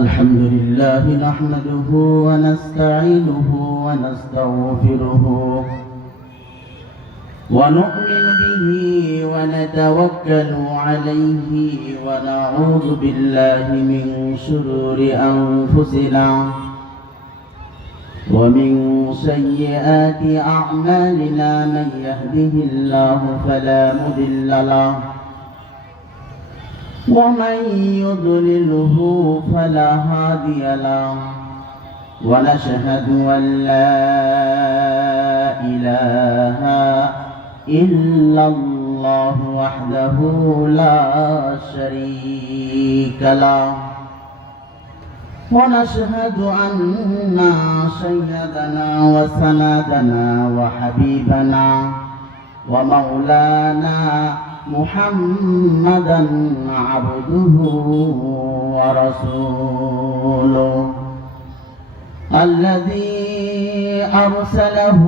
الحمد لله نحمده ونستعينه ونستغفره ونؤمن به ونتوكل عليه ونعوذ بالله من شرور أنفسنا ومن سيئات أعمالنا من يهده الله فلا مضل له ومن يضلله فلا هادي له ونشهد أن لا إله إلا الله وحده لا شريك له ونشهد أن سيدنا وسندنا وحبيبنا ومولانا محمدا عبده ورسوله الذي أرسله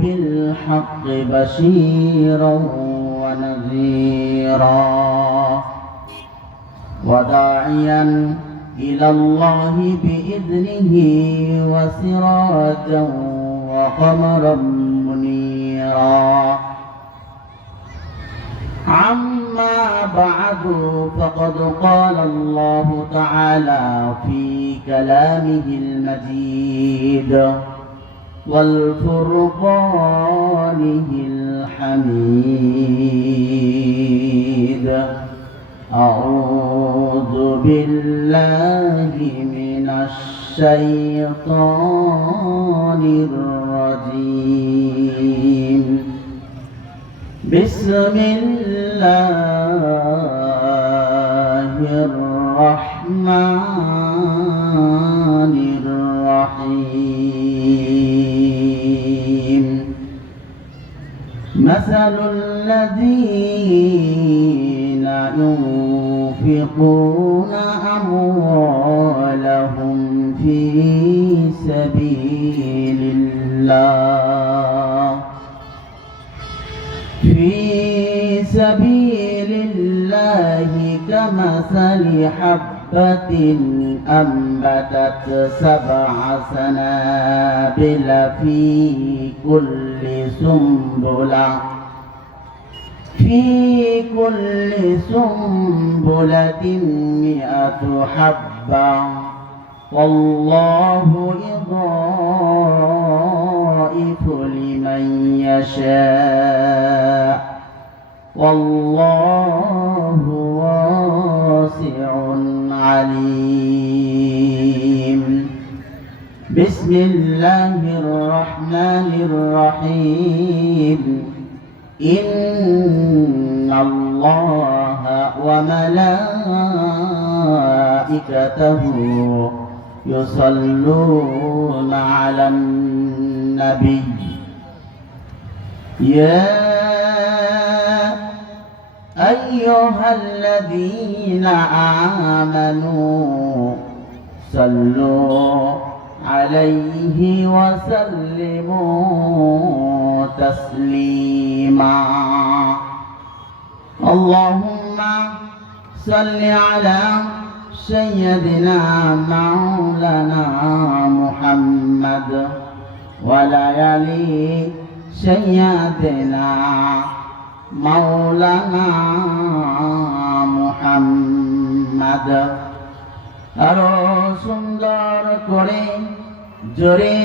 بالحق بشيرا ونذيرا وداعيا إلى الله بإذنه وسراجا وقمرا منيرا عما بعد فقد قال الله تعالى في كلامه المجيد والفرقانه الحميد أعوذ بالله من الشيطان الرجيم بسم الله الرحمن الرحيم مثل الذين ينفقون أموالهم في سبيل الله كمثل حبة أنبتت 7 سنابل في كل سنبلة 100 حبة والله يضاعف لمن يشاء والله واسع عليم بسم الله الرحمن الرحيم إن الله وملائكته يصلون على النبي يا أيها الذين آمنوا صلوا عليه وسلموا تسليما اللهم صل على سيدنا مولانا محمد وعلى آل سيدنا مولانا محمد আরো সুন্দর করে জোরে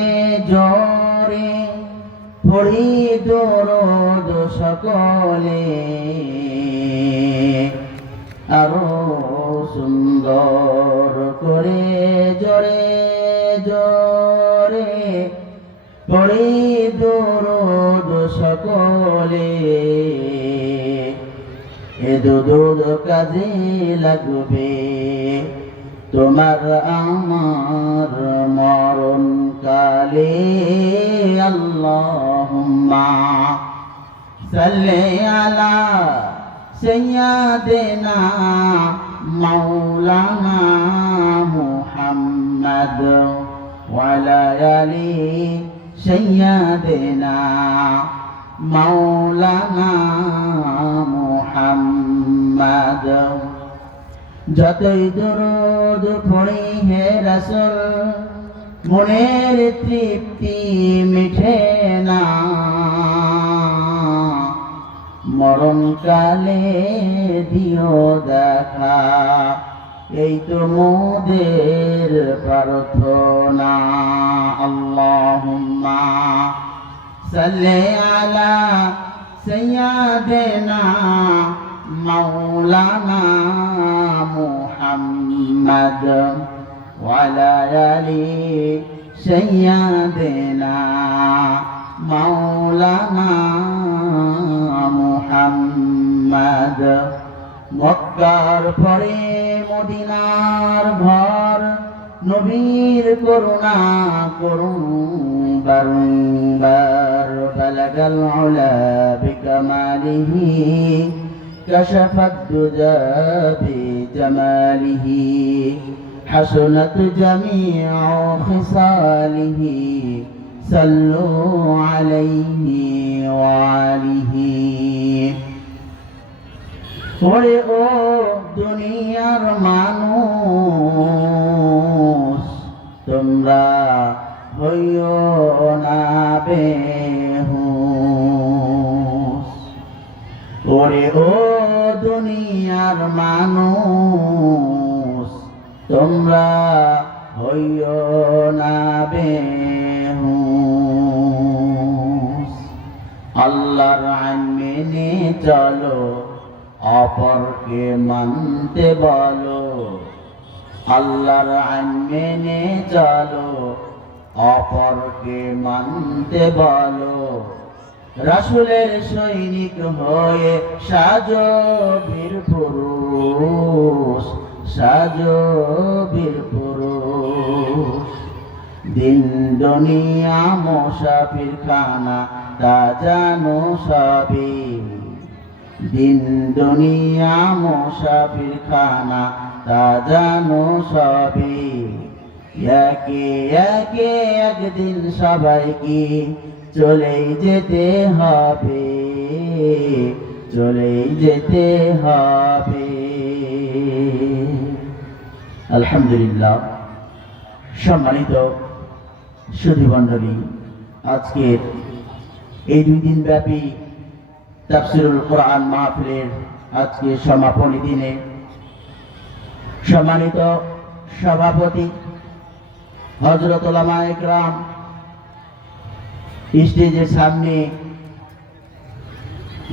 জোরে পড়ি দরুদ সকলে আরো সুন্দর করে জোরে জোরে পড়ি দরুদ সকলে এ দরুদ কাজে লাগবে তোমার আমার মরণ কালে আল্লাহুম্মা সাল্লি আলা সাইয়্যিদিনা মাওলানা মুহাম্মদ ওয়া আলা আলি সাইয়্যিদিনা মাওলানা মুহাম্মদ যতই দরুদ পড়ি হে রাসূল মনের তৃপ্তি মিঠে না, মরণকালে দিও দেখা, এই তো মোদের প্রার্থনা। আল্লাহুম্মা সাল্লি আলা সাইয়্যিদিনা মাওলানা মুহাম্মদ ওয়া আলা আলি সাইয়্যিদিনা মাওলানা মুহাম্মদ। মক্কার পরে মদিনার ঘর, নবীর করুণা করুন বারংবার। বালাগাল উলা বিকামালিহি কাশাফাদ দুজা বিজামালিহি হাসনাত জামিউ খিসালিহি সাল্লু আলাইহি ওয়া আলিহি। ওরে ও দুনিয়ার মানুষ তোমরা হইও না বেহুশ। ওরে ও দুনিয়ার মানুষ তোমরা হইও না বেহুশ। আল্লাহর আইন মেনে চলো, অপরকে মানতে বলো। আল্লাহর আইন মেনে চলো, অপরকে মানতে বলো। রাসূলের সৈনিক হয়ে সাজো বীর পুরুষ, সাজো বীর পুরুষ। দিন দুনিয়া মুসাফির খানা তা জানো সবই, দিন দুনিয়া মুসাফির খানা তা জানো সবই। একে একে একদিন সবাইকে চলেই যেতে হবে, চলেই যেতে হবে। আলহামদুলিল্লাহ। সম্মানিত সুধীমণ্ডলী, আজকের এই 2 দিন ব্যাপী তাফসীরুল কোরআন মাহফিলের আজকে সমাপনী দিনে সম্মানিত সভাপতি হযরত উলামায়ে কেরাম স্টেজের সামনে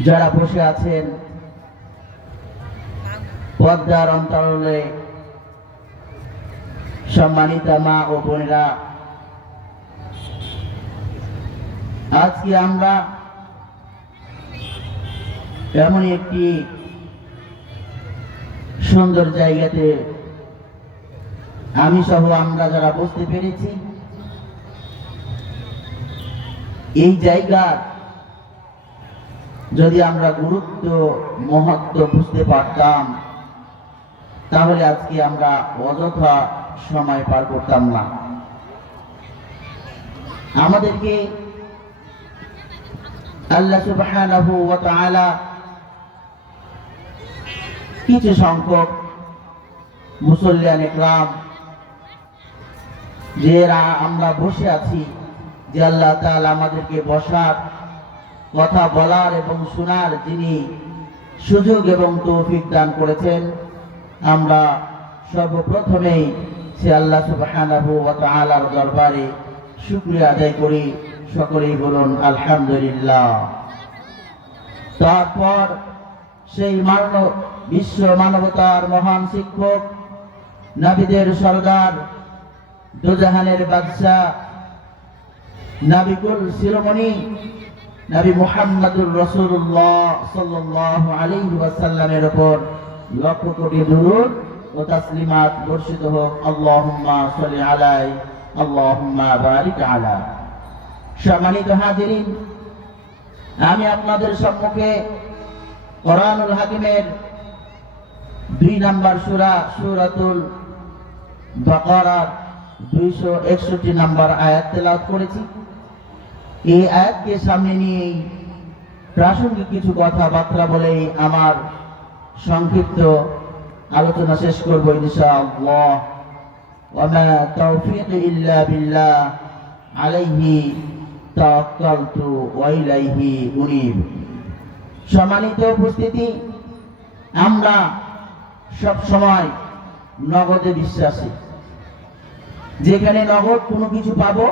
যারা বসে আছেন, পর্দার অন্তরালে সম্মানিত মা ও বোনেরা, আজকে আমরা এমন একটি সুন্দর জায়গাতে আমি সহ আমরা যারা বসতে পেরেছি। এই জায়গার যদি আমরা গুরুত্ব মহত্ব বুঝতে পারতাম, তাহলে আজকে আমরা অযথা সময় পার করতাম না। আমাদেরকে আল্লাহ সুবহানাহু ওয়া তাআলা কিছু সংখ্যক মুসল্লিয়ান ইকরাম যারা আমরা বসে আছি, যে আল্লাহ তাআলা আমাদেরকে বসার, কথা বলার এবং শোনার যিনি সুযোগ এবং তৌফিক দান করেছেন, আমরা সর্বপ্রথমেই সে আল্লাহ সুবহানাহু ওয়া তাআলার দরবারে শুকরিয়া আদায় করি। সকলেই বলুন আলহামদুলিল্লাহ। তারপর সেই বিশ্ব মানবতার মহান শিক্ষক, নবীদের সরদার, দুজাহানের বাদশাহ, নবিকুল শিরোমণি নবী মুহাম্মদুর রাসূলুল্লাহ সাল্লাল্লাহু আলাইহি ওয়াসাল্লামের উপর লক্ষ কোটি দুরূদ ও তাসলিমাত বর্ষিত হোক। আল্লাহুম্মা সাল্লি আলাইহি, আল্লাহুম্মা বারিক আলা। সম্মানিত হাজিরিন, আমি আপনাদের সম্মুখে কোরআনুল হাকিমের 2 নম্বর সূরা সূরাতুল বাকারার 261 নম্বর আয়াত তেলাওয়াত করেছি। এই আয়াতকে সামনে নিয়ে প্রাসঙ্গিক কিছু কথাবার্তা বলেই আমার সংক্ষিপ্ত আলোচনা শেষ করব ইনশাআল্লাহ। ওয়া মা তাওফীক ইল্লা বিল্লাহ আলাইহি তাওয়াক্কালতু ওয়া ইলাইহি উনীব। সম্মানিত উপস্থিতি, আমরা সব সময় নগদে বিশ্বাসী। যেখানে নগদ কোনো কিছু পাবো,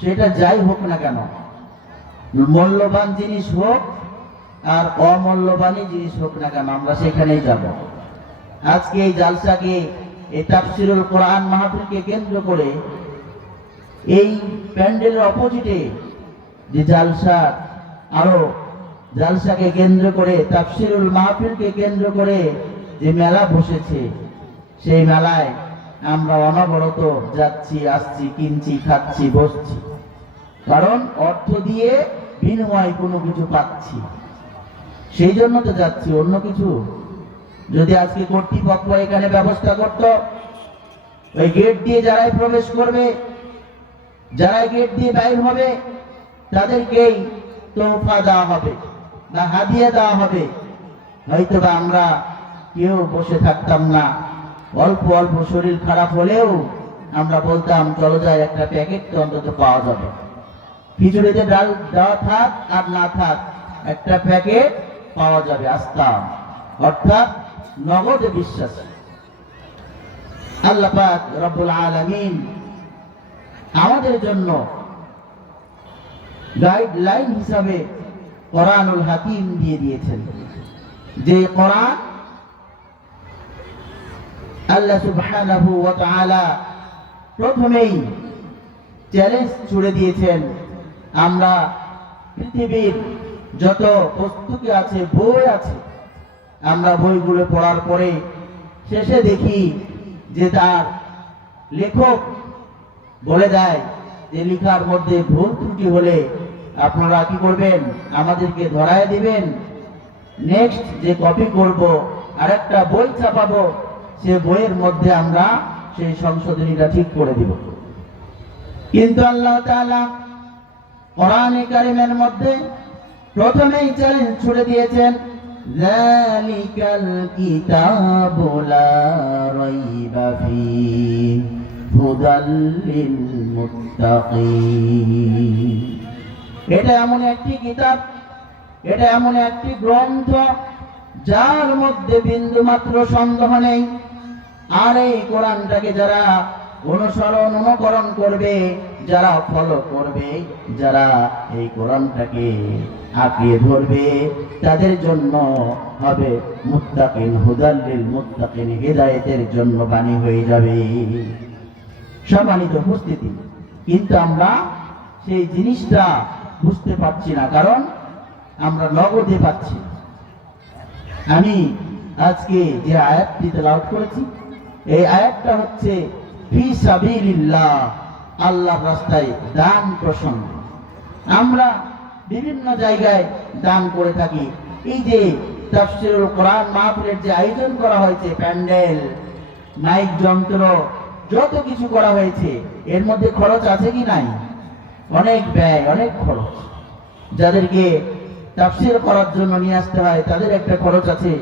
সেটা যাই হোক না কেন, মূল্যবান জিনিস হোক আর অমূল্যবানই জিনিস হোক না কেন, আমরা সেখানেই যাব। আজকে এই জালসাকে, এই তাফসিরুল কোরআন মাহফিলকে কেন্দ্র করে এই প্যান্ডেলের অপোজিটে যে জালসাকে কেন্দ্র করে, তাফসিরুল মাহফিলকে কেন্দ্র করে যে মেলা বসেছে, সেই মেলায় আমরা অনবরত যাচ্ছি, আসছি, কিনছি, খাচ্ছি, বসছি। কারণ অর্থ দিয়ে বিনিময় কোনো কিছু পাচ্ছি, সেই জন্য তো যাচ্ছি। অন্য কিছু যদি আজকে কর্তৃপক্ষ এখানে ব্যবস্থা করত, ওই গেট দিয়ে যারাই প্রবেশ করবে, যারাই গেট দিয়ে বাইর হবে, তাদেরকেই তোহফা দেওয়া হবে বা হাদিয়া দেওয়া হবে, হয়তো বা আমরা কেউ বসে থাকতাম না। অল্প অল্প শরীর খারাপ হলেও আমরা বলতাম, চলো যাই, একটা প্যাকেট তো অন্তত পাওয়া যাবে। খিচুড়িতে ডাল দেওয়া থাক আর না থাক, একটা প্যাকেট পাওয়া যাবে, আসতাম। অর্থাৎ নগদে বিশ্বাস। আল্লাহ পাক রব্বুল আলামিন আমাদের জন্য গাইডলাইন হিসাবে কোরআনুল হাকিম দিয়ে দিয়েছেন। যে কোরআন আল্লাহ সুবহানাহু ওয়া তাআলা প্রথমেই চ্যালেঞ্জ ছুড়ে দিয়েছেন। আমরা পৃথিবীর যত পুস্তকে আছে, বই আছে, আমরা বইগুলো পড়ার পরে শেষে দেখি যে তার লেখক বলে দেয় যে লেখার মধ্যে ভুল ত্রুটি হলে আপনারা কি করবেন, আমাদেরকে ধরায় দিবেন। নেক্সট যে কপি করব, আরেকটা বই ছাপাবো, সে বইয়ের মধ্যে আমরা সেই সংশোধনীটা ঠিক করে দিব। কিন্তু আল্লাহ তাআলা কোরআনে কারীমের মধ্যে প্রথমেই চ্যালেঞ্জ ছুড়ে দিয়েছেন, যালিকাল কিতাবু লা রাইবা ফীহি হুদাল লিল মুত্তাকিন। এটা এমন একটি কিতাব, এটা এমন একটি গ্রন্থ যার মধ্যে বিন্দু মাত্র সন্দেহ নেই। আর এই কোরআনটাকে যারা অনুকরণ করবে, যারা ফলো করবে, যারা এই কোরআনটাকে আঁকড়ে ধরবে, তাদের জন্য হবে মুত্তাকিন, হুদাল লিল মুত্তাকিন, হিদায়াতের জন্য বাণী হয়ে যাবে। সম্মানিত উপস্থিতি, কিন্তু আমরা সেই জিনিসটা বুঝতে পারছি না, কারণ আমরা নগদে পাচ্ছি। আমি আজকে যে আয়াতটি তেলাওয়াত করেছি, এই আয়াতটা হচ্ছে ফি সাবিলিল্লাহ, আল্লাহর রাস্তায় দান প্রসঙ্গ। আমরা বিভিন্ন জায়গায় দান করে থাকি। এই যে তাফসীরুল কোরআন মাহফিলের যে আয়োজন করা হয়েছে, প্যান্ডেল, মাইক যন্ত্র, যত কিছু করা হয়েছে, এর মধ্যে খরচ আছে কি নাই? অনেক ব্যয়, অনেক খরচ। যাদেরকে তাফসীর করার জন্য নিয়ে আসতে হয়, তাদের একটা খরচ আছে।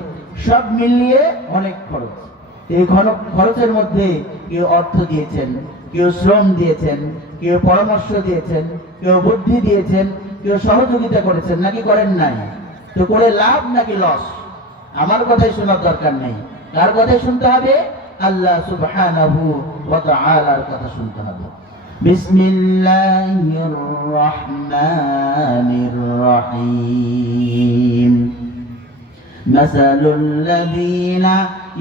সব মিলিয়ে অনেক খরচ। এই খরচের মধ্যে কেউ অর্থ দিয়েছেন, কেউ শ্রম দিয়েছেন, কেউ পরামর্শ দিয়েছেন, কেউ বুদ্ধি দিয়েছেন, কেউ সহযোগিতা করেছেন, নাকি করেন নাই? তো করে লাভ নাকি লস? আমার কথাই শোনার দরকার নেই। কার কথাই শুনতে হবে? আল্লাহ সুবহানাহু ওয়া তাআলার কথা শুনতে হবে। বিসমিল্লাহির রহমানির রহিম। মাসালুল লাযীনা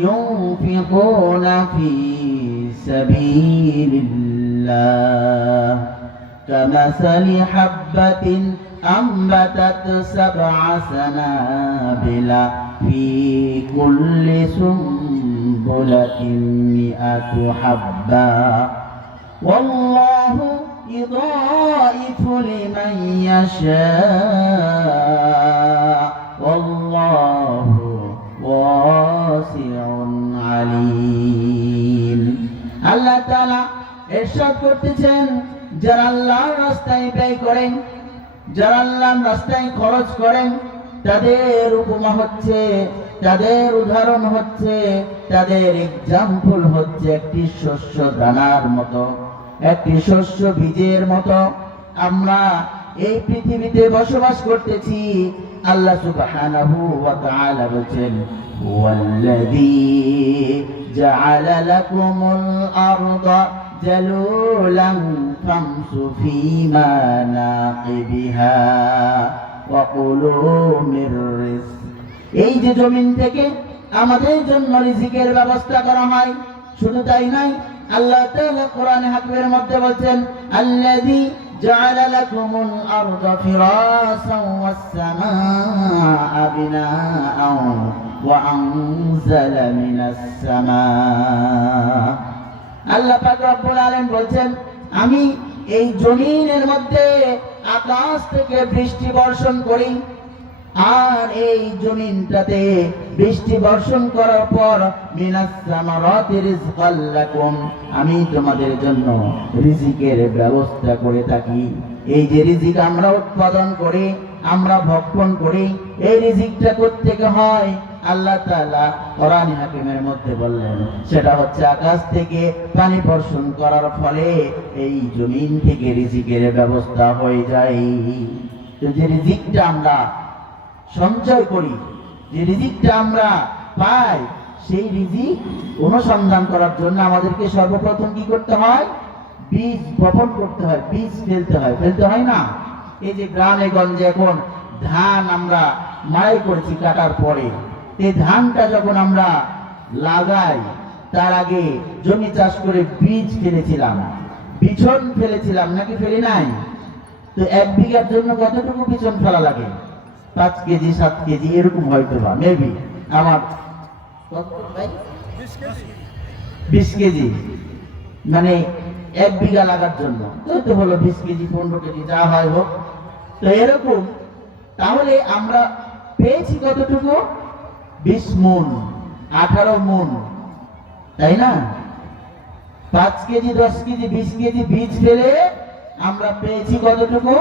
ইউনফিকুনা ফী সাবিলিল্লাহ কামাসালি হাববাতিন أنبتت 7 سنابل في كل سنبلة 100 حبة والله يضاعف لمن يشاء والله واسع عليم। আল্লাহ তাআলা ইরশাদ করতেছেন, যারা আল্লাহর রাস্তায় ব্যয় করেন, যারা আল্লাহর রাস্তায় খরচ করেন, তাদের উপমা হচ্ছে তাদের উদাহরণ হচ্ছে, তাদের এক্সাম্পল হচ্ছে একটি শস্য দানার মতো, একটি শস্য বীজের মতো। আমরা এই পৃথিবীতে বসবাস করতেছি। আল্লাহ সুবহানাহু ওয়া তাআলা বলেন, ওয়াল্লাযী জাআলা লাকুমুল আরদা জালুলান ফামশু ফী মানাকিবিহা ওয়া কুলু মির রিজক। এই যে জমিন থেকে আমাদের জন্য রিজিকের ব্যবস্থা করা হয়, শুধু তাই নয়, আল্লাহ তাআলা কোরআনে হাকিমের মধ্যে বলছেন, আল্লাযী জাআলা লাকুমুল আরদা ফিরাশান ওয়াস সামাআ বিনাআন ওয়া আনজালা মিনাস সামা। আল্লাহ পাক রব্বুল আলামিন বলছেন, আমি এই জমিনের মধ্যে আকাশ থেকে বৃষ্টি বর্ষণ করি, আর এই জমিনটাতে বৃষ্টি বর্ষণ করার পর মিনাস সামারাতি রিজকাল লাকুম, আমি তোমাদের জন্য রিজিকের ব্যবস্থা করে থাকি। এই যে রিজিক আমরা উৎপাদন করি, আমরা ভক্ষণ করি, এই রিজিকটা কোত্থেকে হয়? আল্লাহ তাআলা কোরআনে হাকিমের মধ্যে বললেন, সেটা হচ্ছে আকাশ থেকে পানি বর্ষণ করার ফলে এই জমিন থেকে রিজিকের ব্যবস্থা হয়ে যায়। তো যে রিজিকটা আমরা সঞ্চয় করি, যে রিজিকটা আমরা পাই, সেই রিজিক অনুসন্ধান করার জন্য আমাদেরকে সর্বপ্রথম কি করতে হয়? বীজ বপন করতে হয়, বীজ ফেলতে হয়, ফেলতে হয় না? এই যে গ্রামে গঞ্জে এখন ধান আমরা মাড়াই করেছি কাটার পরে, এই ধানটা যখন আমরা লাগাই তার আগে জমি চাষ করে বীজ ফেলেছিলাম, বিছন ফেলেছিলাম, নাকি ফেলি নাই? তো 1 বিঘার জন্য কতটুকু বিছন ফেলা লাগে? 5 কেজি 7 কেজি এরকম হয়তো বা, মেবি। আমার 20 কেজি, মানে 1 বিঘা লাগার জন্য তো হলো 20 কেজি 15 কেজি, যা হয় হোক। তো এরকম, তাহলে আমরা পেয়েছি কতটুকু? 20 মণ, 18 মণ, তাই না? 5 কেজি 10 কেজি 20 কেজি বীজ ফেলে আমরা পেয়েছি কতটুকু?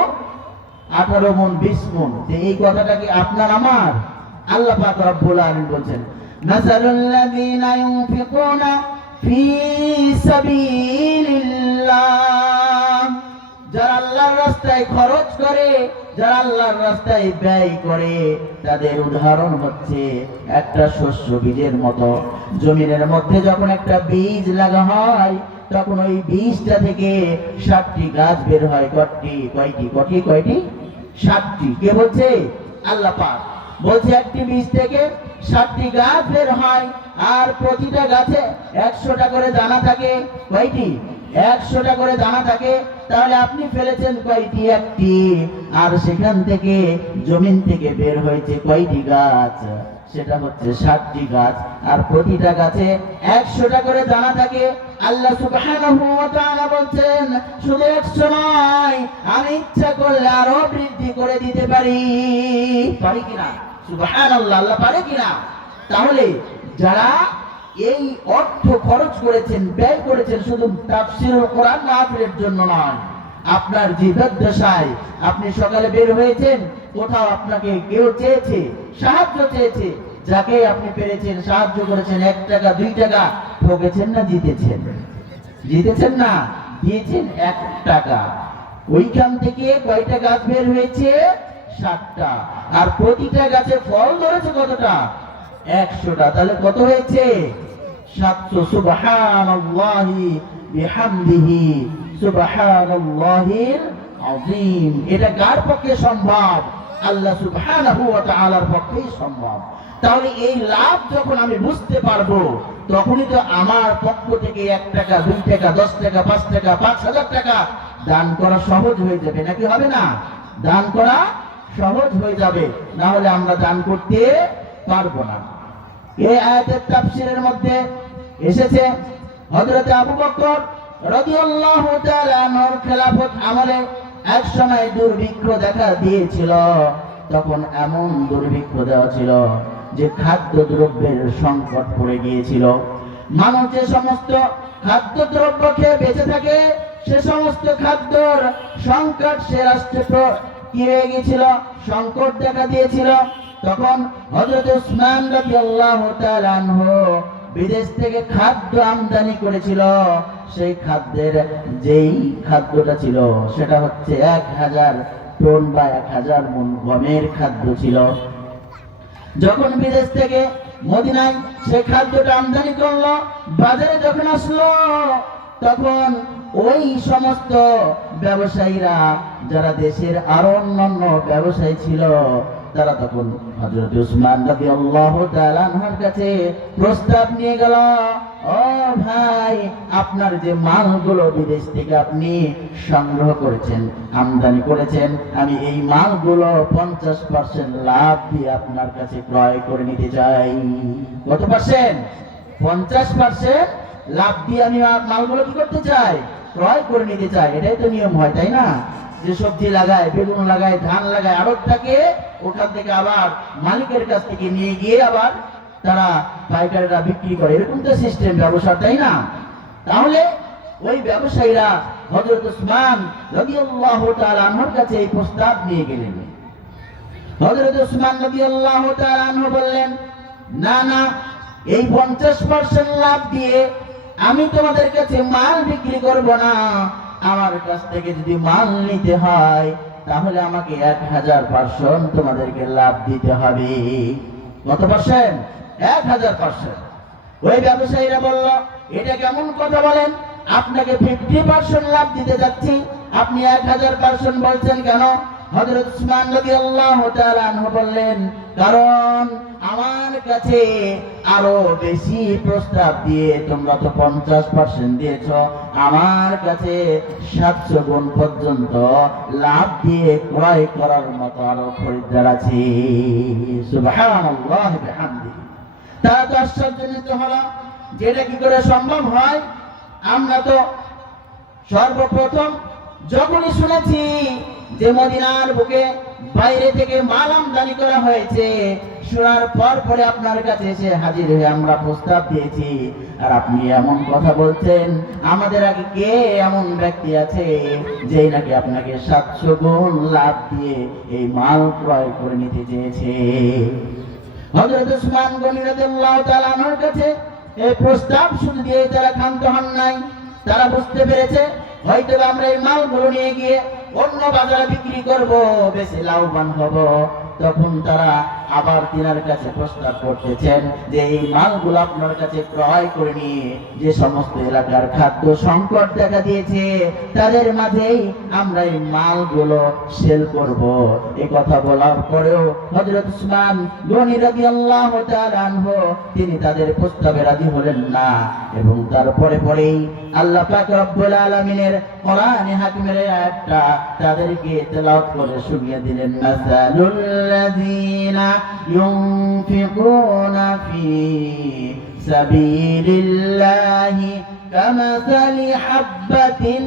18 মণ, 20 মণ। এই কথাটা কি আপনার আমার? আল্লাহ পাক রব্বুল আলামিন বলেন, মাসালুল লাযীনা ইউনফিকুনা ফী সাবিলিল্লাহ, যারা আল্লাহর রাস্তায় খরচ করে, যারা আল্লাহর রাস্তায় ব্যয় করে, তাদের উদাহরণ হচ্ছে একটা শস্য বীজের মতো। জমিনের মধ্যে যখন একটা বীজ লাগা হয়, তখন ওই বীজটা থেকে 7টি গাছ বের হয়। কয়টি? 7টি। কে বলছে? আল্লাহ পাক বলছে, একটি বীজ থেকে 7টি গাছ বের হয়, আর প্রতিটা গাছে 100টা করে দানা থাকে। কয়টি? 100টা করে দানা থাকে। তাহলে আপনি ফেলেছেন কয়টি? একটি। আর সেখান থেকে জমিন থেকে বের হয়েছে কয়টি গাছ? সেটা হচ্ছে 7টি গাছ, আর প্রতিটা গাছে 100টা করে দানা থাকে। আল্লাহ সুবহানাহু ওয়া তাআলা বলছেন, শুধু 100 নয়, আমি ইচ্ছা করলে আরো বৃদ্ধি করে দিতে পারি। পারি কিনা? সুবহানাল্লাহ, আল্লাহ পারে কিনা? তাহলে যারা এই অর্থ খরচ করেছেন, ব্যয় করেছেন, শুধু তাফসীরুল কোরআন মাহফিলের জন্য নয়, আপনার জীবদ্দশায় আপনি সকালে বের হয়েছেন, কোথাও আপনাকে কেউ চেয়েছে, সাহায্য চেয়েছে, যাকে আপনি পেরেছেন সাহায্য করেছেন, 1 টাকা 2 টাকা, ঠকেছেন না জিতেছেন? জিতেছেন না? দিয়েছেন 1 টাকা। ওইখান থেকে কয়টা গাছ বের হয়েছে? 7টা। আর প্রতিটা গাছে ফল ধরেছে কতটা? 100টা। তাহলে কত হয়েছে? 700। সুবহানাল্লাহি বিহামদিহি সুবহানাল্লাহিল আযীম। এটা কার পক্ষে সম্ভব? আল্লাহ সুবহানাহু ওয়া তাআলার পক্ষেই সম্ভব। তাহলে এই লাভ যখন আমি বুঝতে পারবো, তখনই তো আমার পক্ষ থেকে 1 টাকা 2 টাকা 10 টাকা 5 টাকা 5000 টাকা দান করা সহজ হয়ে যাবে, নাকি হবে না? দান করা সহজ হয়ে যাবে, না হলে আমরা দান করতে পারবো না। এই আয়াতের তাফসীরের মধ্যে এসেছে, হযরত আবু বকর রাদিয়াল্লাহু তাআলা আনহুর খেলাফত আমলে এক সময় দুর্ভিক্ষ দেখা দিয়েছিল। তখন এমন দুর্ভিক্ষ দেওয়া ছিল যে খাদ্যদ্রব্যের সংকট পড়ে গিয়েছিল। মানুষ যে সমস্ত খাদ্যদ্রব্য খেয়ে বেঁচে থাকে, সে সমস্ত খাদ্যর সংকট সে রাষ্ট্রে কি হয়ে গিয়েছিল? সংকট দেখা দিয়েছিল। তখন হযরত উসমান রাদিয়াল্লাহু তাআলা আনহু বিদেশ থেকে খাদ্য আমদানি করেছিল। সেই খাদ্যের যেই খাদ্যটা ছিল সেটা হচ্ছে 1000 টন বা 1000 মণ গমের খাদ্য ছিল। যখন বিদেশ থেকে মদিনায় সেই খাদ্যটা আমদানি করলো, বাজারে যখন আসলো, তখন ওই সমস্ত ব্যবসায়ীরা যারা দেশের আরো অন্যান্য ব্যবসায়ী ছিল, তারা তখন হযরত উসমান রাদিয়াল্লাহু তাআলা আনহুর কাছে প্রস্তাব নিয়ে গেল, ও ভাই, আপনার যে মালগুলো বিদেশ থেকে আপনি সংগ্রহ করেছেন, আমদানি করেছেন, আমি এই মালগুলো 50% লাভ দিয়ে আপনার কাছে ক্রয় করে নিতে চাই। কত পার্সেন্ট? 50% লাভ দিয়ে আমি মালগুলো কি করতে চাই? ক্রয় করে নিতে চাই। এটাই তো নিয়ম হয়, তাই না? যে সবজি লাগায়, বেগুন লাগায়, ধান লাগায়, আড়ত থাকে, ওখান থেকে আবার মালিকের কাছ থেকে নিয়ে গিয়ে আবার তারা পাইকাররা বিক্রি করে। এরকম তো সিস্টেম ব্যবসা, তাই না? তাহলে ওই ব্যবসায়ীরা হযরত উসমান রাদিয়াল্লাহু তাআলা আনহুর কাছে এই প্রস্তাব নিয়ে গেলেন। হযরত উসমান রাদিয়াল্লাহু তাআলা আনহু বললেন, না না, এই 50% লাভ দিয়ে আমি তোমাদের কাছে মাল বিক্রি করব না। আমার কাছ থেকে যদি মাল নিতে হয় তাহলে আমাকে 1000% তোমাদেরকে লাভ দিতে হবে। কত পার্সেন্ট? 1000%। ওই ব্যবসায়ীরা বলল, এটা কেমন কথা বলেন? আপনাকে 50% লাভ দিতে যাচ্ছি, আপনি 1000% বলছেন কেন? হযরত উসমান রাদিয়াল্লাহু তাআলা আনহু বললেন, কারণ আমার কাছে আরো বেশি প্রস্তাব দিয়ে তোমরা তো 50% দিয়েছো, আমার কাছে 700 গুণ পর্যন্ত লাভ দিয়ে ক্রয় করার মতো আরো খরিদ্দার আছে। সুবহানাল্লাহ বিহামদিহি। তারা তো আশ্চর্যান্বিত হলো, যেটা কি করে সম্ভব হয়? আমরা তো সর্বপ্রথম যখনই শুনেছি যে মদিনার বুকে বাইরে থেকে মাল আমদানি করা হয়েছে, শোনার পর পরে আপনার কাছে এসে হাজির হয়ে আমরা প্রস্তাব দিয়েছি, আর আপনি এমন কথা বলছেন। আমাদের আগে কে এমন ব্যক্তি আছে যে নাকি আপনাকে 700 গুণ লাভ দিয়ে এই মাল ক্রয় করে নিতে চেয়েছে? হযরত উসমান গনি রাদিয়াল্লাহু তাআলা আনহুর কাছে এই প্রস্তাব শুনে দিয়ে তারা ক্ষান্ত হন নাই। তারা বুঝতে পেরেছে হয়তো আমরা এই মালগুলো নিয়ে গিয়ে অন্য বাজারে বিক্রি করব, বেশি লাভবান হব। তখন তারা আবার তিনার কাছে প্রস্তাব করতেছেন যে এই মালগুলো আপনার কাছে ক্রয় করে নিয়ে যে সমস্ত এলাকার খাদ্য সংকট দেখা দিয়েছে তাদের মাঝেই আমরা এই মালগুলো সেল করব। এই কথা বলার পরেও হযরত উসমান গনি রাদিয়াল্লাহু তাআলা আনহু তিনি তাদের প্রস্তাবে রাজি হলেন না, এবং তারপরে পরেই আল্লাহ পাক রব্বুল আলামিনের কোরআনে হাকিমের আয়াতটা তাদেরকে তেলাওয়াত করে শুনিয়ে দিলেন, মাসালুল্লাযীনা ইউনফিকুনা ফি সাবিলিল্লাহি কামাসালি হাববাতিন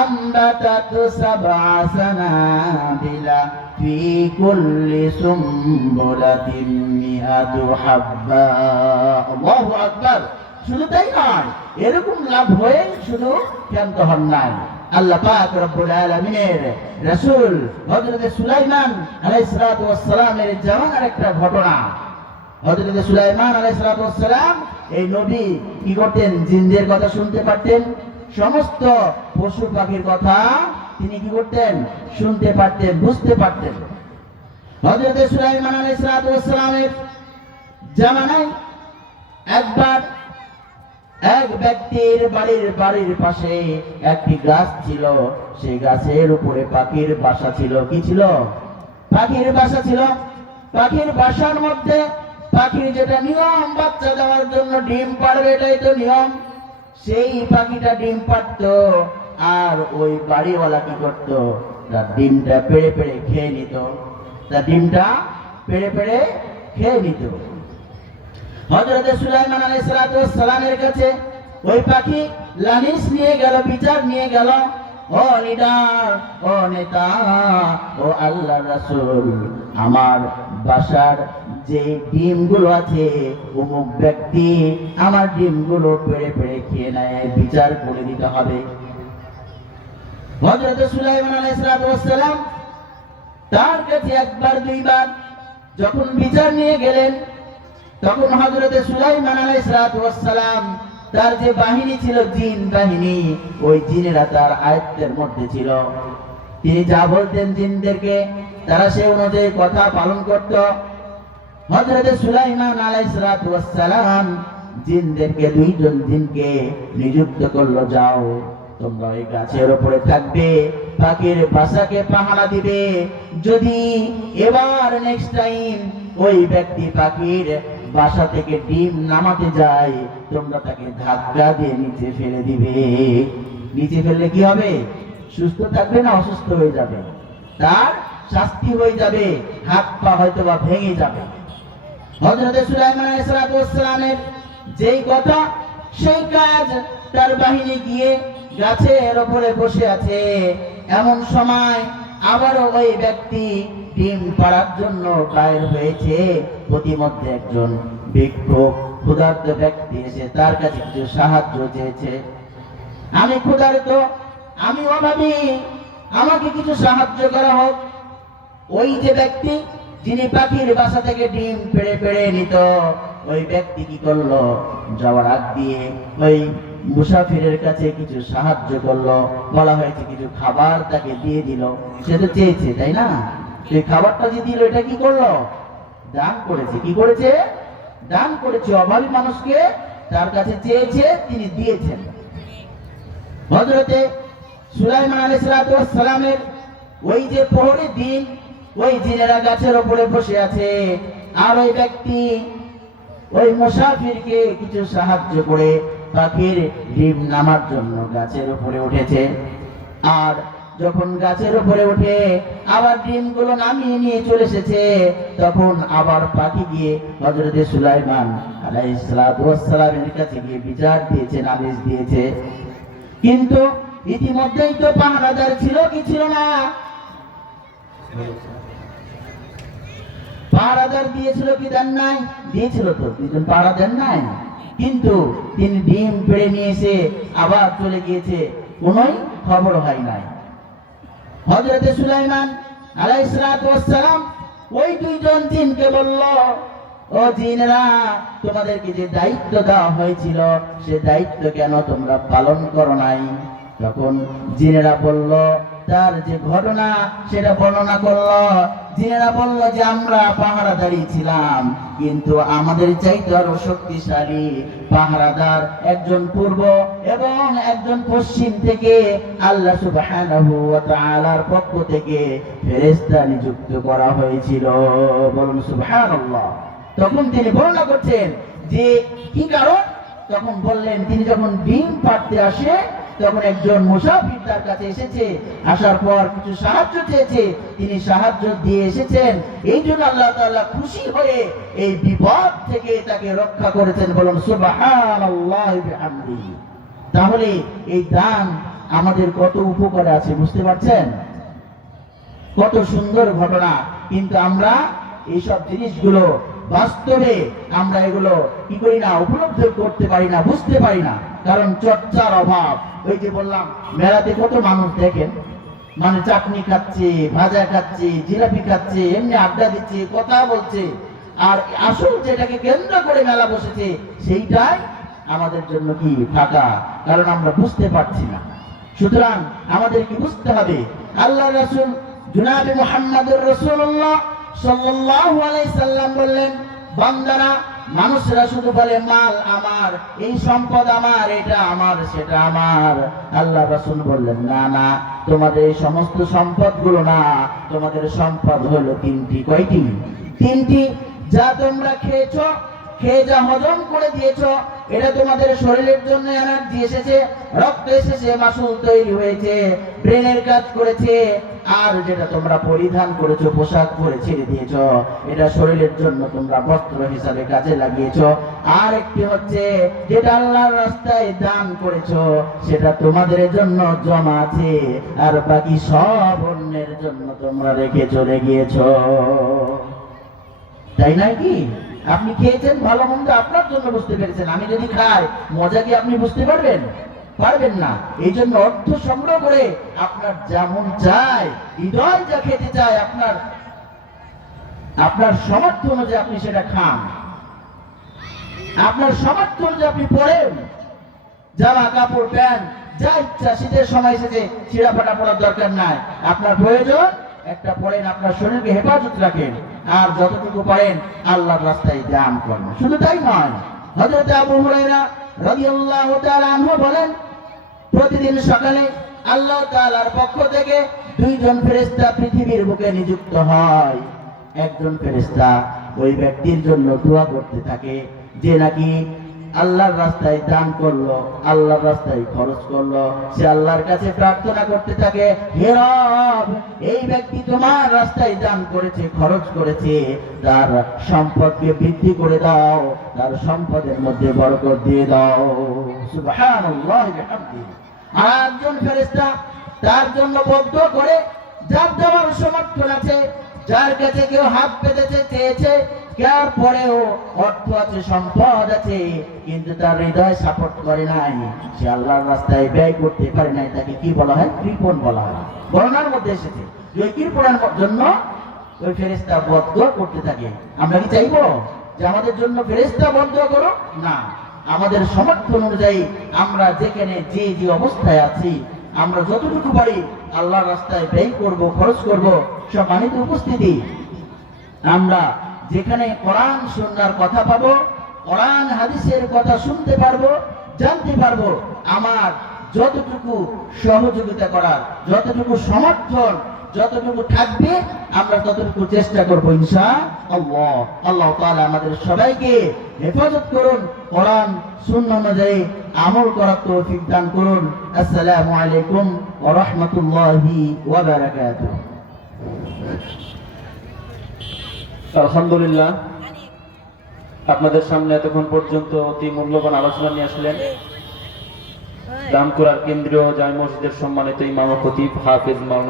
আমবাতাত সাবআ সানাবিলা ফি কুল্লি সুমবুলাতিন মিআতু হাব্বা। আল্লাহু আকবার। শুধু তাই নয়, এরকম লাভ হয়ে শুধু ক্ষান্ত হন নাই। আল্লাহ পাক রব্বুল আলামিনের রাসূল হযরত সুলাইমান আলাইহিস সালাতু ওয়াস সালামের জামানার একটা ঘটনা। হযরত সুলাইমান আলাইহিস সালাতু ওয়াস সালাম এই নবী কি করতেন? জিনদের কথা শুনতে পারতেন, সমস্ত পশু পাখির কথা তিনি কি করতেন? শুনতে পারতেন, বুঝতে পারতেন। হযরত সুলাইমান আলাইহিস সালাতু ওয়াস সালামের জামানায় একবার এক ব্যক্তির বাড়ির পাশে একটি গাছ ছিল। সেই গাছের উপরে পাখির বাসা ছিল। কি ছিল? পাখির বাসা ছিল। পাখির বাসার মধ্যে পাখির যেটা নিয়ম, বাচ্চা দেওয়ার জন্য ডিম পাড়বে, এটাই তো নিয়ম। সেই পাখিটা ডিম পাড়তো, আর ওই বাড়িওয়ালা কি করতো? তার ডিমটা পেড়ে পেড়ে খেয়ে নিত। তার ডিমটা পেড়ে পেড়ে খেয়ে নিত। হযরত সুলাইমান আলাইহিস সালাতু ওয়াস সালামের কাছে ওই পাখি লানিশ নিয়ে গেল, বিচার নিয়ে গেল, ও লিডার, ও নেতা, ও আল্লাহর রাসূল, আমার বাসার যে ডিমগুলো আছে অমুক ব্যক্তি আমার ডিমগুলো পেড়ে পেড়ে খেয়ে নেয়, বিচার করে দিতে হবে। হযরত সুলাইমান আলাইহিস সালাতু ওয়াস সালাম তার কাছে একবার দুইবার যখন বিচার নিয়ে গেলেন, তখন হযরতে সুলাইমান আলাইহিস সালাম তার যে বাহিনী ছিল, জিন বাহিনী, ওই জিনেরা তার আয়ত্তের মধ্যে ছিল। তিনি যা বলতেন জিনদেরকে, তারা সে অনুযায়ী কথা পালন করত। হযরতে সুলাইমান আলাইহিস সালাম জিনদেরকে, দুইজন জিনকে নিযুক্ত করলো, যাও তোমরা ওই গাছের উপরে থাকবে, পাখির বাসাকে পাহারা দিবে। যদি এবার নেক্সট টাইম ওই ব্যক্তি পাখির বাসা থেকে ডিম নামাতে যায়, তোমরা তাকে ধাক্কা দিয়ে নিচে ফেলে দিবে। নিচে ফেললে কি হবে? সুস্থ থাকবে না অসুস্থ হয়ে যাবে? তার শাস্তি হয়ে যাবে, হাত পা হয়তো বা ভেঙে যাবে। হযরত সুলাইমান আলাইহিস সালামের যেই কথা সেই কাজ, তার বাহিনী গিয়ে গাছের উপরে বসে আছে। এমন সময় আবারও ওই ব্যক্তি ডিম পাড়ার জন্য বাইর হয়েছে। প্রতিমধ্যে একজন ভিক্ষুক ক্ষুধার্ত ব্যক্তি এসে তার কাছে কিছু সাহায্য চেয়েছে। আমি ক্ষুধার্ত, আমি অভাবী, আমাকে কিছু সাহায্য করা হোক। ওই যে ব্যক্তি যিনি পাখির বাসা থেকে ডিম পেড়ে পেড়ে নিত, ওই ব্যক্তি কি করলো? যাওয়ার আগ দিয়ে ওই মুসাফিরের কাছে কিছু সাহায্য করলো। বলা হয়েছে কিছু খাবার তাকে দিয়ে দিল। সে তো চেয়েছে, তাই না? সেই খাবারটা যে দিল, এটা কি করলো? দান করেছে। কি করেছে? দান করেছে। অভাবী মানুষকে তার কাছে চেয়েছে, তিনি দিয়েছেন। হযরতে সুলাইমান আলাইহিস সালামের ওই যে প্রহরী দিন, ওই জিনেরা গাছের উপরে বসে আছে, আর ওই ব্যক্তি ওই মুসাফিরকে কিছু সাহায্য করে পাখির ডিম নামার জন্য গাছের উপরে উঠেছে। আর যখন গাছের উপরে উঠে আবার ডিমগুলো নামিয়ে নিয়ে চলে এসেছে, তখন আবার পাখি গিয়ে হযরতে সুলাইমান আলাইহিস সালামের কাছে গিয়ে বিচার দিয়েছে, নালিশ দিয়েছে। কিন্তু ইতিমধ্যেই তো পাহারাদার ছিল কি ছিল না? পাহারাদার দিয়েছিল কি দেন নাই? দিয়েছিল তো, দুজন পাহারা দেন নাই। কিন্তু তিনি ডিম পেড়ে নিয়ে এসে আবার চলে গিয়েছে, কোনোই খবর হয় নাই। হযরতে সুলাইমান আলাইহিস সালাম ওই দুইজন জিনকে বলল, ও জিনেরা, তোমাদেরকে যে দায়িত্ব দেওয়া হয়েছিল, সে দায়িত্ব কেন তোমরা পালন করো নাই? তখন জিনেরা বলল, তার যে ঘটনা সেটা বর্ণনা করলো। জিনেরা বলল যে আমরা পাহারাদারি ছিলাম, কিন্তু আমাদের চাইতে আরো শক্তিশালী পাহারাদার একজন পূর্ব এবং একজন পশ্চিম থেকে আল্লাহ সুবহানাহু ওয়া তাআলার পক্ষ থেকে ফেরেশতা নিযুক্ত করা হয়েছিল। বলুন সুবহানাল্লাহ। তখন তিনি বর্ণনা করছেন যে কি কারণ। তখন বললেন, তিনি যখন ডিম পাড়তে আসে, তখন একজন মুসাফির তার কাছে এসেছে। আসার পর কিছু সাহায্য চেয়েছে, তিনি সাহায্য দিয়ে এসেছেন। এই জন্য আল্লাহ তাআলা খুশি হয়ে এই বিপদ থেকে তাকে রক্ষা করেছেন। বলুন সুবহানাল্লাহি বিহামদিহি। তাহলে এই দান আমাদের কত উপকারে আছে, বুঝতে পারছেন? কত সুন্দর ঘটনা। কিন্তু আমরা এইসব জিনিসগুলো বাস্তবে আমরা এগুলো কি করি না, উপলব্ধি করতে পারি না, বুঝতে পারি না, কারণ চর্চার অভাব। ওই যে বললাম, মেলাতে কত মানুষ দেখেন, মানে চাটনি খাচ্ছে, ভাজা খাচ্ছে, জিলাপি খাচ্ছে, এমনি আড্ডা দিচ্ছে, কথা বলছে, আর আসল যেটাকে কেন্দ্র করে মেলা বসেছে সেইটাই আমাদের জন্য কি ফাঁকা, কারণ আমরা বুঝতে পারছি না। সুতরাং আমাদের কি বুঝতে হবে, আল্লাহ রাসূল জনাবে মুহাম্মদুর রাসূলুল্লাহ সাল্লাল্লাহু আলাইহি সাল্লাম বললেন, বান্দারা, মানুষরা শুধু বলে মাল আমার, এই সম্পদ আমার, এটা আমার, সেটা আমার। আল্লাহ রাসূল বললেন, না না, তোমাদের এই সমস্ত সম্পদগুলো না, তোমাদের সম্পদ হলো তিনটি। কয়টি? তিনটি। যা তোমরা খেয়েছো, খেয়ে যা হজম করে দিয়েছো, এটা তোমাদের শরীরের জন্য এনার্জি এসেছে, রক্ত এসেছে, মাসুল তৈরি হয়েছে, ব্রেনের কাজ করেছে। আর যেটা তোমরা পরিধান করেছো, পোশাক পরে ছেড়ে দিয়েছো, এটা শরীরের জন্য তোমরা বস্ত্র হিসাবে কাজে লাগিয়েছো। আর একটি হচ্ছে যেটা আল্লাহর রাস্তায় দান করেছো, সেটা তোমাদের জন্য জমা আছে, আর বাকি সব অন্যের জন্য তোমরা রেখে চলে গিয়েছো। তাই নয় কি? আপনি খেয়েছেন, ভালো মন্দ আপনার জন্য বুঝতে পেরেছেন। আমি যদি খাই, মজা কি আপনি বুঝতে পারবেন? পারবেন না। এই জন্য অর্থ সংগ্রহ করে আপনার যেমন চায়, হৃদয় যা খেতে চায়, আপনার আপনার সামর্থ্য অনুযায়ী আপনি সেটা খান, আপনার সামর্থ্য অনুযায়ী আপনি পড়েন, জামা কাপড় প্যান্ট যা ইচ্ছা, শীতের সময় এসেছে ছিঁড়া ফাটা পড়ার দরকার নাই, আপনার প্রয়োজন একটা পড়েন, আপনার শরীরকে হেফাজত রাখেন, আর যতটুকু পারেন আল্লাহর রাস্তায় দান করেন। শুধু তাই নয়, হযরত আবু হুরায়রা রাদিয়াল্লাহু তাআলা আনহু বলেন, প্রতিদিন সকালে আল্লাহ তাআলার পক্ষ থেকে দুইজন ফেরেশতা পৃথিবীর বুকে নিযুক্ত হয়। একজন ফেরেশতা ওই ব্যক্তির জন্য দোয়া করতে থাকে যে নাকি আল্লাহর রাস্তায় দান করলো, আল্লাহর রাস্তায় খরচ করলো। সে আল্লাহর কাছে প্রার্থনা করতে থাকে, হে রব, এই ব্যক্তি তোমার রাস্তায় দান করেছে, খরচ করেছে, তার সম্পদকে বৃদ্ধি করে দাও, তার সম্পদের মধ্যে বরকত দিয়ে দাও। সুবহানাল্লাহ বিহামদিহি। আর একজন ফেরেশতা তার জন্য বদদোয়া করে, যার দেওয়ার সমর্থন আছে, যার কাছে কেউ হাত পেতেছে চেয়েছে, কার পরেও অর্থ আছে, সম্পদ আছে, কিন্তু তার হৃদয় সাপোর্ট করে নাই, সে আল্লাহর রাস্তায় ব্যয় করতে পারে নাই, তাকে কি বলা হয়? কৃপণ বলা হয়। বর্ণনার মধ্যে এসেছে যে ওই কৃপণের জন্য ওই ফেরেশতা বদদোয়া করতে থাকে। আমরা কি চাইবো যে আমাদের জন্য ফেরেশতা বদদোয়া করো? না, আমাদের সমর্থন অনুযায়ী আমরা যেখানে যে যে অবস্থায় আছি, আমরা যতটুকু পারি আল্লাহর রাস্তায় ব্যয় করব, খরচ করব। সম্মানিত উপস্থিতি, আমরা যেখানে কোরআন সুন্নাহর কথা পাবো, কোরআন হাদিসের কথা শুনতে পারবো, জানতে পারবো, আমার যতটুকু সহযোগিতা করার, যতটুকু সমর্থন, যতটুকু থাকবে, আমরা ততটুকু চেষ্টা করবো ইনশাআল্লাহ। আল্লাহ তাআলা আমাদের সবাইকে হেফাজত করুন, কোরআন সুন্নাহ অনুযায়ী আমল করার তৌফিক দান করুন। আসসালামু আলাইকুম ওয়া রাহমাতুল্লাহি ওয়া বারাকাতুহু। আলহামদুলিল্লাহ, আপনাদের সামনে এতক্ষণ পর্যন্ত অতি মূল্যবান আলোচনা নিয়ে আসলেন রামপুরার কেন্দ্রীয় জামে মসজিদের সম্মানিত ইমাম ও খতিব হাফেজ মাওলানা